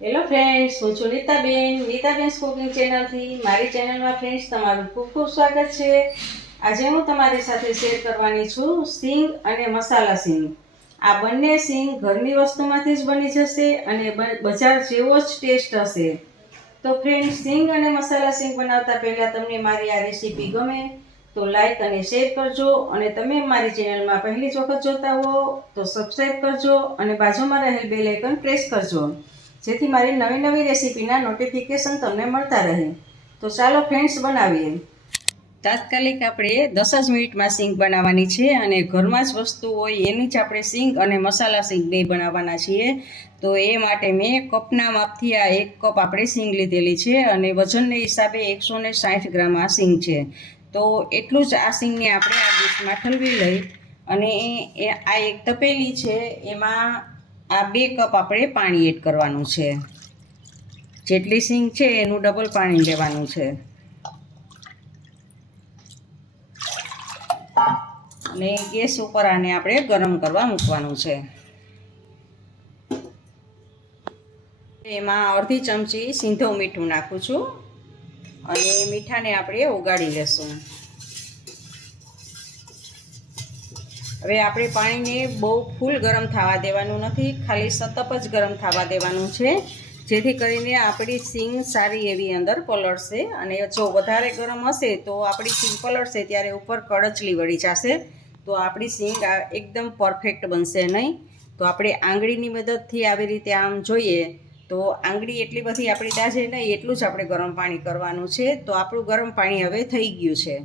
Hello friends હું છું Nitaben. નીતાબેન્સ cooking ચેનલથી મારી ચેનલમાં ફ્રેન્ડ્સ તમારું ખૂબ ખૂબ સ્વાગત છે. આજે હું તમારી સાથે શેર કરવાની છું સિંગ અને મસાલા સિંગ. આ બંને સિંગ ઘરની વસ્તુમાંથી જ બની જશે અને બજાર જેવો જ ટેસ્ટ હશે. તો ફ્રેન્ડ્સ સિંગ અને મસાલા સિંગ બનાવતા પહેલાં તમને મારી આ રેસીપી ગમે તો લાઈક અને શેર કરજો અને તમે મારી ચેનલમાં પહેલી જ વખત જોતા હો તો સબસ્ક્રાઈબ કરજો અને બાજુમાં રહેલ બેલ આઇકન પ્રેસ કરજો. જેથી મારી નવી નવી રેસીપીના નોટિફિકેશન તમને મળતા રહે. તો ચાલો ફ્રેન્ડ્સ બનાવીએ. તાત્કાલિક આપણે દસ જ મિનિટમાં સિંગ બનાવવાની છે અને ઘરમાં જ વસ્તુ હોય એની જ આપણે સિંગ અને મસાલા સિંગ બે બનાવવાના છીએ. તો એ માટે મેં કપના માપથી આ એક કપ આપણે સિંગ લીધેલી છે અને વજનને હિસાબે એકસો ને સાઠ ગ્રામ આ સિંગ છે. તો એટલું જ આ સિંગને આપણે આ ડીશમાં ઠલવી લઈ અને એ આ એક તપેલી છે, એમાં આ બે કપ આપણે પાણી એડ કરવાનું છે. જેટલી સિંગ છે એનું ડબલ પાણી લેવાનું છે. અને ગેસ ઉપર આને આપણે ગરમ કરવા મૂકવાનું છે. એમાં અડધી ચમચી સીંધો મીઠું નાખું છું. અને મીઠાને આપણે ઉગાડી લેશું. હવે આપણે પાણીને બહુ ફૂલ ગરમ થવા દેવાનું નથી, ખાલી સતપ જ ગરમ થવા દેવાનું છે. જેથી કરીને આપણી સિંગ સારી એવી અંદર પલળશે અને જો વધારે ગરમ હશે તો આપણી સિંગ પલળશે ત્યારે ઉપર કડચલી વળી જશે. તો આપણી સિંગ એકદમ પરફેક્ટ બનશે નહીં. તો આપણે આંગળીની મદદથી આવી રીતે આમ જોઈએ તો આંગળી એટલી બધી આપણી દાજે નહીં, એટલું જ આપણે ગરમ પાણી કરવાનું છે. તો આપણું ગરમ પાણી હવે થઈ ગયું છે.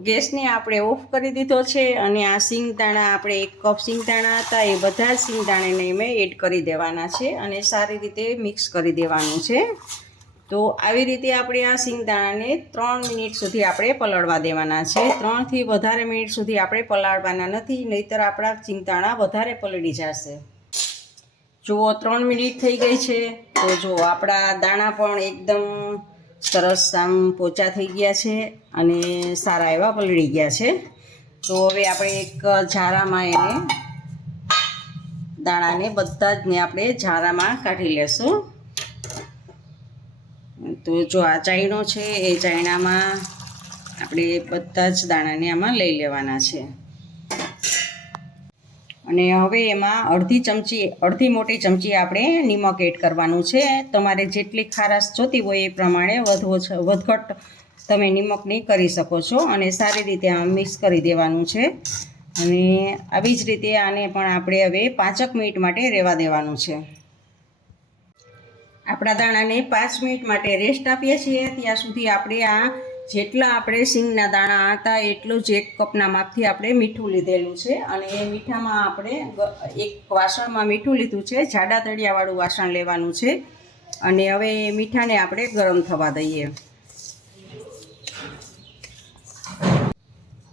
ગેસને આપણે ઓફ કરી દીધો છે અને આ સિંગદાણા આપણે એક કપ સિંગદાણા હતા, એ બધા સિંગદાણાને મેં એડ કરી દેવાના છે અને સારી રીતે મિક્સ કરી દેવાનું છે. તો આવી રીતે આપણે આ સિંગદાણાને ત્રણ મિનિટ સુધી આપણે પલાળવા દેવાના છે. ત્રણથી વધારે મિનિટ સુધી આપણે પલાળવાના નથી, નહીતર આપણા સિંગદાણા વધારે પલળી જશે. જુઓ, ત્રણ મિનિટ થઈ ગઈ છે. તો જો આપણા દાણા પણ એકદમ સરસ આમ પોચા થઈ ગયા છે અને સારા એવા પલળી ગયા છે. તો હવે આપણે એક ઝારામાં એને દાણાને બધા જ ને આપણે ઝારામાં કાઢી લેશું. તો જો આ ચાઈણો છે, એ ચાયણામાં આપણે બધા જ દાણાને આમાં લઈ લેવાના છે. અને હવે એમાં અડધી ચમચી, અડધી મોટી ચમચી આપણે નિમક એડ કરવાનું છે. તમારે જેટલી ખારાશ જોતી હોય એ પ્રમાણે વધવો વધઘટ તમે નિમકની કરી શકો છો અને સારી રીતે આ મિક્સ કરી દેવાનું છે. અને આવી જ રીતે આને પણ આપણે હવે પાંચક મિનિટ માટે રહેવા દેવાનું છે. આપણા દાણાને પાંચ મિનિટ માટે રેસ્ટ આપીએ છીએ. ત્યાં સુધી આપણે આ જેટલા આપણે સિંગના દાણા હતા, એટલું જ એક કપના માપથી આપણે મીઠું લીધેલું છે. અને એ મીઠામાં આપણે એક વાસણમાં મીઠું લીધું છે. જાડા તળિયાવાળું વાસણ લેવાનું છે. અને હવે એ મીઠાને આપણે ગરમ થવા દઈએ.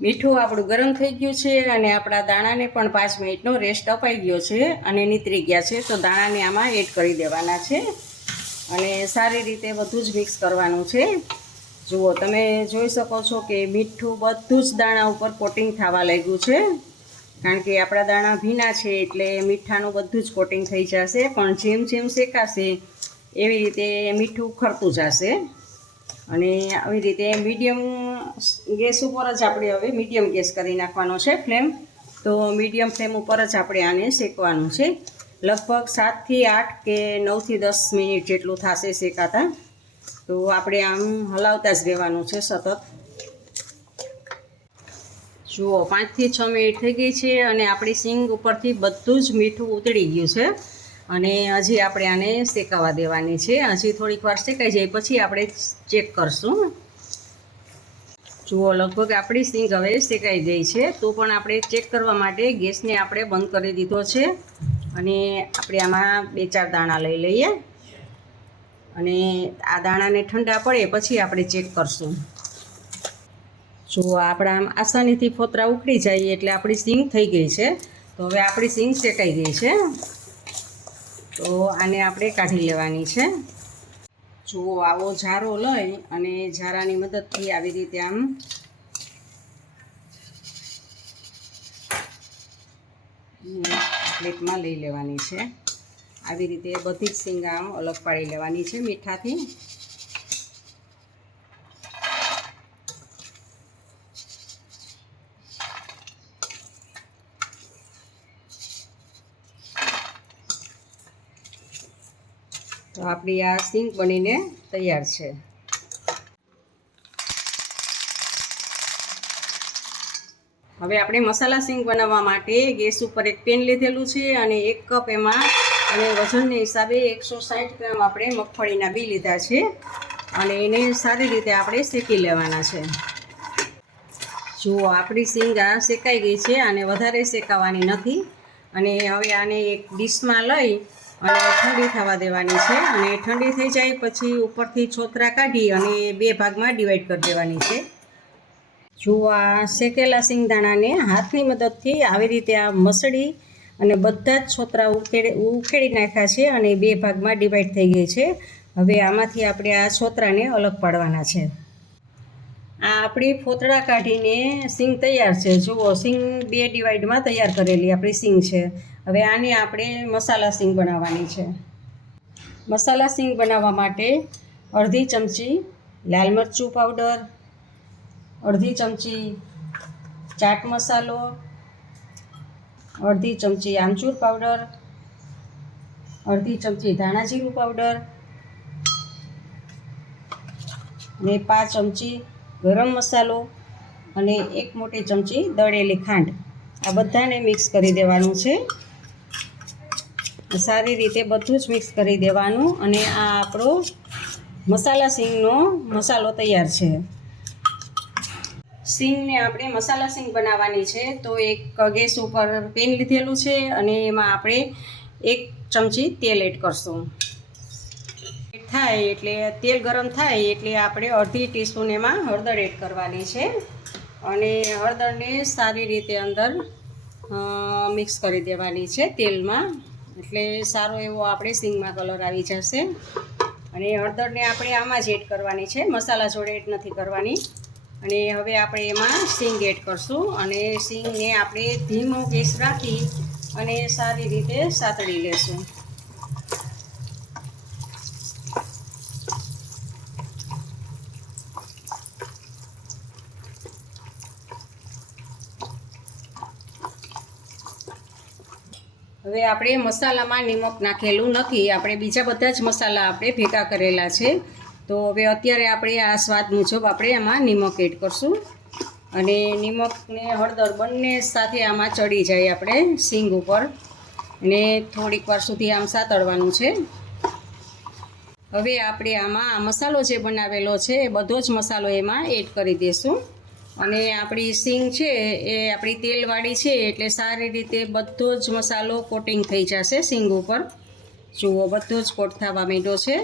મીઠું આપણું ગરમ થઈ ગયું છે અને આપણા દાણાને પણ પાંચ મિનિટનો રેસ્ટ અપાઈ ગયો છે અને નીતરી ગયા છે. તો દાણાને આમાં એડ કરી દેવાના છે. અને સારી રીતે બધું જ મિક્સ કરવાનું છે. જુઓ, તમે જોઈ શકો છો કે મીઠું બધું જ દાણા ઉપર કોટિંગ થવા લાગ્યું છે. કારણ કે આપણા દાણા ભીના છે એટલે મીઠાનું બધું જ કોટિંગ થઈ જશે, પણ જેમ જેમ શેકાશે એવી રીતે મીઠું ખરતું જશે. અને આવી રીતે મીડિયમ ગેસ ઉપર જ આપણે હવે મીડિયમ ગેસ કરી નાખવાનો છે ફ્લેમ. તો મીડિયમ ફ્લેમ ઉપર જ આપણે આને શેકવાનું છે. લગભગ સાતથી આઠ કે નવથી દસ મિનિટ જેટલું થશે શેકાતા. તો આપણે આમ હલાવતા જ રહેવાનું છે સતત. જુઓ, પાંચથી છ મિનિટ થઈ ગઈ છે અને આપણી સિંગ ઉપરથી બધું જ મીઠું ઉતરી ગયું છે. અને હજી આપણે આને શેકાવા દેવાની છે. હજી થોડીક વાર શેકાઈ જાય પછી આપણે ચેક કરશું. જુઓ, લગભગ આપણી સિંગ હવે શેકાઈ ગઈ છે. તો પણ આપણે ચેક કરવા માટે ગેસને આપણે બંધ કરી દીધો છે. અને આપણે આમાં બે ચાર દાણા લઈ લઈએ. અને આ દાણાને ઠંડા પડે પછી આપણે ચેક કરશું. જો આપણા આમ આસાનીથી ફોતરા ઉકળી જાય એટલે આપણી સિંગ થઈ ગઈ છે. તો હવે આપણી સિંગ શેકાઈ ગઈ છે. તો આને આપણે કાઢી લેવાની છે. જુઓ આવો ઝારો લઈ અને ઝારાની મદદથી આવી રીતે આમ પ્લેટમાં લઈ લેવાની છે. આવી રીતે બધી જ સિંગ આમ અલગ પાડી લેવાની છે મીઠાથી. તો આપણી આ સિંગ બનીને તૈયાર છે. હવે આપણે મસાલા સિંગ બનાવવા માટે ગેસ ઉપર એક પેન લીધેલું છે અને એક કપ એમાં અને વજનને હિસાબે એકસો સાઠ ગ્રામ આપણે મગફળીના બી લીધા છે. અને એને સારી રીતે આપણે શેકી લેવાના છે. જુઓ આપણી સિંગ શેકાઈ ગઈ છે અને વધારે શેકાવાની નથી. અને હવે આને એક ડીશમાં લઈ અને ઠંડી થવા દેવાની છે. અને ઠંડી થઈ જાય પછી ઉપરથી છોતરા કાઢી અને બે ભાગમાં ડિવાઈડ કરી દેવાની છે. જુઓ આ શેકેલા સિંગદાણાને હાથની મદદથી આવી રીતે આ મસળી અને બધા જ છોતરા ઉખેડી ઉખેડી નાખ્યા છે અને બે ભાગમાં ડિવાઈડ થઈ ગઈ છે. હવે આમાંથી આપણે આ છોતરાને અલગ પાડવાના છે. આ આપણી ફોતળા કાઢીને સિંગ તૈયાર છે. જુઓ, સિંગ બે ડિવાઈડમાં તૈયાર કરેલી આપણી સિંગ છે. હવે આની આપણે મસાલા સિંગ બનાવવાની છે. મસાલા સિંગ બનાવવા માટે અડધી ચમચી લાલ મરચું પાવડર અડધી ચમચી ચાટ મસાલો અડધી ચમચી આમચૂર પાવડર, અડધી ચમચી ધાણા જીરું પાવડર ને પાંચ ચમચી ગરમ મસાલો અને એક મોટી ચમચી દળેલી ખાંડ. આ બધાને મિક્સ કરી દેવાનું છે. સારી રીતે બધું જ મિક્સ કરી દેવાનું અને આ આપણો મસાલા સિંગનો મસાલો તૈયાર છે. સિંગને આપણે મસાલા સિંગ બનાવવાની છે, તો એક ગેસ ઉપર પેન લીધેલું છે અને એમાં આપણે એક ચમચી તેલ એડ કરશું. થાય એટલે તેલ ગરમ થાય એટલે આપણે અડધી ટીસ્પૂન એમાં હળદર એડ કરવાની છે અને હળદરને સારી રીતે અંદર મિક્સ કરી દેવાની છે તેલમાં. એટલે સારો એવો આપણે સિંગમાં કલર આવી જશે. અને હળદરને આપણે આમાં જ એડ કરવાની છે, મસાલા જોડે એડ નથી કરવાની. અને હવે આપણે એમાં સિંગ એડ કરશું અને સિંગને આપણે ધીમો ગેસ રાખી અને સારી રીતે સાતળી લેશું. હવે આપણે મસાલામાં નિમક નાખેલું નથી. આપણે બીજા બધા જ મસાલા આપણે ભેગા કરેલા છે. તો હવે અત્યારે આપણે આ સ્વાદ મુજબ આપણે એમાં નિમક એડ કરશું. અને નિમક ને હળદર બંને સાથે આમાં ચડી જાય આપણે સિંગ ઉપર. અને થોડીક વાર સુધી આમ સાતળવાનું છે. હવે આપણે આમાં આ મસાલો જે બનાવેલો છે એ બધો જ મસાલો એમાં એડ કરી દઈશું અને આપણી સિંગ છે એ આપણી તેલવાળી છે એટલે સારી રીતે બધો જ મસાલો કોટિંગ થઈ જશે સિંગ ઉપર. જુઓ, બધો જ કોટ થવા માંડ્યો છે.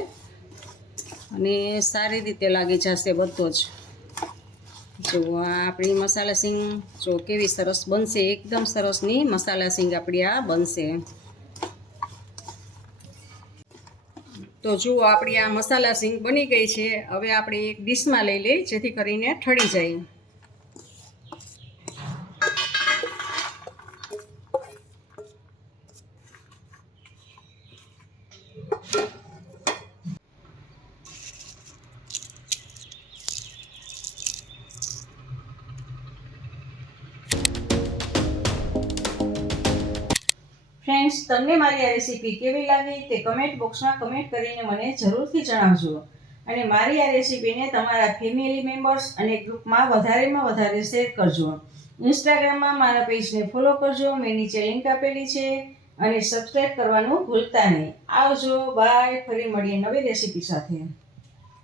અને સારી રીતે લાગી જશે બધો જ. જો આપણી મસાલા સિંગ જો કેવી સરસ બનશે, એકદમ સરસની મસાલા સિંગ આપણી આ બનશે. તો જુઓ આપણી આ મસાલા સિંગ બની ગઈ છે, હવે આપણે એક ડીશમાં લઈ લઈએ, જેથી કરીને ઠળી જાય. તમને મારી આ રેસીપી કેવી લાગી તે કમેન્ટ બોક્સમાં કમેન્ટ કરીને મને જરૂરથી જણાવજો. અને મારી આ રેસીપીને તમારા ફેમિલી મેમ્બર્સ અને ગ્રુપમાં વધારેમાં વધારે શેર કરજો. ઇન્સ્ટાગ્રામમાં મારા પેજને ફોલો કરજો. મેં નીચે લિંક આપેલી છે. અને સબસ્ક્રાઈબ કરવાનું ભૂલતા નહીં. આવજો. બાય ફરી મળીએ નવી રેસીપી સાથે.